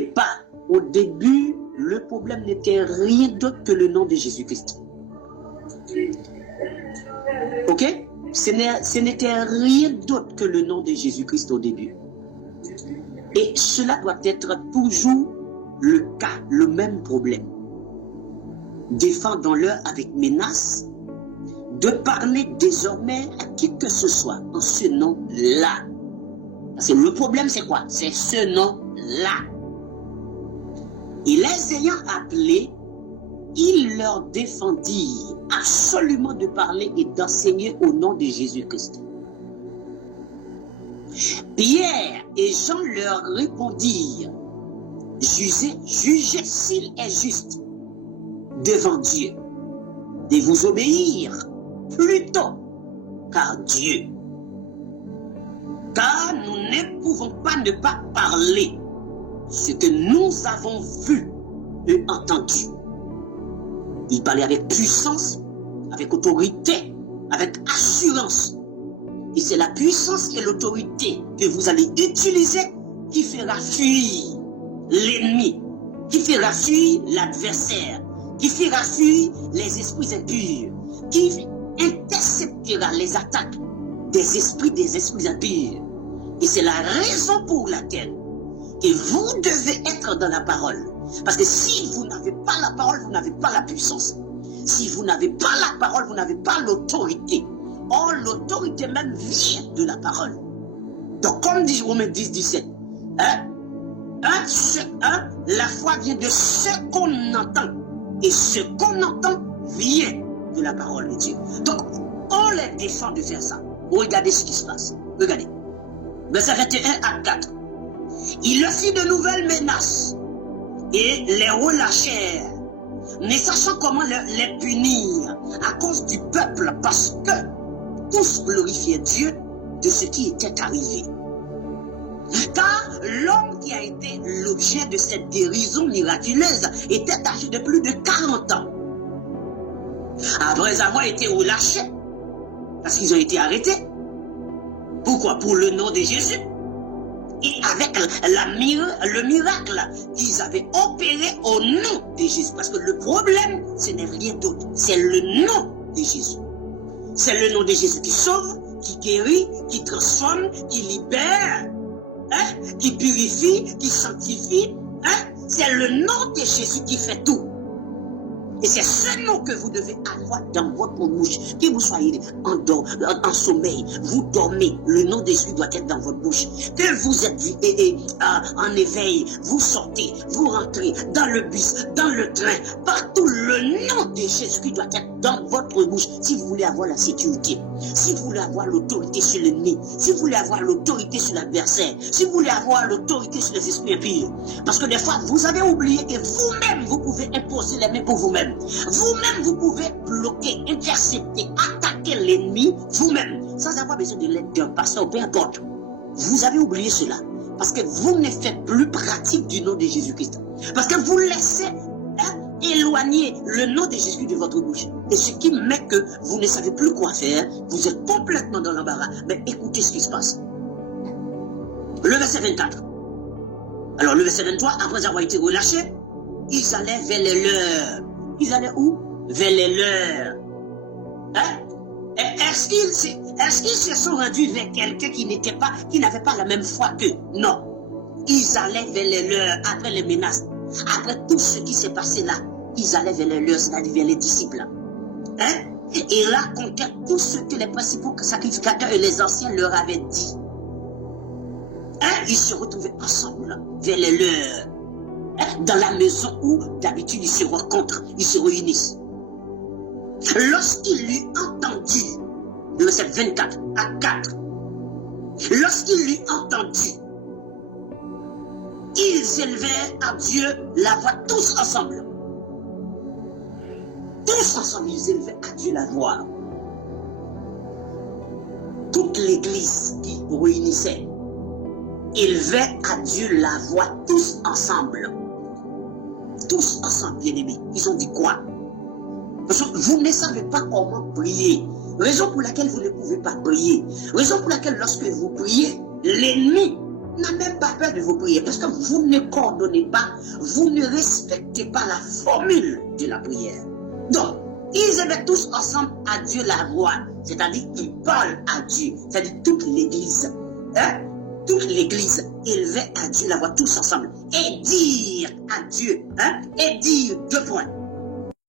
pas, au début, le problème n'était rien d'autre que le nom de Jésus-Christ. Ok? Ce n'était rien d'autre que le nom de Jésus-Christ au début. Et cela doit être toujours le cas, le même problème. Défendons-le avec menace de parler désormais à qui que ce soit en ce nom-là. Parce que le problème, c'est quoi? C'est ce nom-là. Et les ayant appelés, il leur défendit absolument de parler et d'enseigner au nom de Jésus-Christ. Pierre et Jean leur répondirent, jugez s'il est juste devant Dieu de vous obéir plutôt qu'à Dieu. Car nous ne pouvons pas ne pas parler ce que nous avons vu et entendu. Il parlait avec puissance, avec autorité, avec assurance. Et c'est la puissance et l'autorité que vous allez utiliser qui fera fuir l'ennemi, qui fera fuir l'adversaire, qui fera fuir les esprits impurs, qui interceptera les attaques des esprits impurs. Et c'est la raison pour laquelle que vous devez être dans la parole. Parce que si vous n'avez pas la parole, vous n'avez pas la puissance. Si vous n'avez pas la parole, vous n'avez pas l'autorité. Or, l'autorité même vient de la parole. Donc, comme dit Romains 10, 17, la foi vient de ce qu'on entend. Et ce qu'on entend vient de la parole de Dieu. Donc, on les défend de faire ça. Regardez ce qui se passe. Regardez. Verset 21 à 4. Il leur fit de nouvelles menaces et les relâchèrent, ne sachant comment les punir à cause du peuple, parce que tous glorifiaient Dieu de ce qui était arrivé. Car l'homme qui a été l'objet de cette guérison miraculeuse était âgé de plus de 40 ans. Après avoir été relâchés, parce qu'ils ont été arrêtés. Pourquoi? Pour le nom de Jésus. Et avec le miracle qu'ils avaient opéré au nom de Jésus. Parce que le problème, ce n'est rien d'autre. C'est le nom de Jésus. C'est le nom de Jésus qui sauve, qui guérit, qui transforme, qui libère, qui purifie, qui sanctifie. C'est le nom de Jésus qui fait tout. Et c'est ce nom que vous devez avoir dans votre bouche. Que vous soyez en sommeil, vous dormez, le nom de Jésus doit être dans votre bouche. Que vous êtes en éveil, vous sortez, vous rentrez dans le bus, dans le train, partout, le nom de Jésus qui doit être dans votre bouche. Si vous voulez avoir la sécurité, si vous voulez avoir l'autorité sur l'ennemi, si vous voulez avoir l'autorité sur l'adversaire, si vous voulez avoir l'autorité sur les esprits impurs. Parce que des fois, vous avez oublié que vous-même, vous pouvez imposer les mains pour vous-même. Vous-même, vous pouvez bloquer, intercepter, attaquer l'ennemi vous-même, sans avoir besoin de l'aide d'un pasteur, peu importe. Vous avez oublié cela, parce que vous ne faites plus pratique du nom de Jésus-Christ. Parce que vous laissez éloigner le nom de Jésus de votre bouche. Et ce qui met que vous ne savez plus quoi faire, vous êtes complètement dans l'embarras. Mais écoutez ce qui se passe. Le verset 24. Alors le verset 23, après avoir été relâchés, ils allaient vers les leurs. Ils allaient où? Vers les leurs. Est-ce qu'ils se sont rendus vers quelqu'un qui n'avait pas la même foi qu'eux? Non. Ils allaient vers les leurs, après les menaces, après tout ce qui s'est passé là. Ils allaient vers les leurs, c'est-à-dire vers les disciples. Et racontaient tout ce que les principaux sacrificateurs et les anciens leur avaient dit. Ils se retrouvaient ensemble vers les leurs. Dans la maison où d'habitude ils se rencontrent, ils se réunissent. Lorsqu'il eut entendu, le verset 24 à 4, lorsqu'il eut entendu, ils élevèrent à Dieu la voix tous ensemble. Tous ensemble, ils élevaient à Dieu la voix. Toute l'église qui réunissait élevait à Dieu la voix tous ensemble. Tous ensemble, bien-aimés. Ils ont dit quoi? Parce que vous ne savez pas comment prier. Raison pour laquelle vous ne pouvez pas prier. Raison pour laquelle lorsque vous priez, l'ennemi n'a même pas peur de vos prières parce que vous ne coordonnez pas, vous ne respectez pas la formule de la prière. Donc, ils élevaient tous ensemble à Dieu la voix, c'est-à-dire qu'ils parlent à Dieu, c'est-à-dire toute l'église. Hein? Toute l'église élevait à Dieu la voix tous ensemble et dire à Dieu, hein? Et dire 2 points.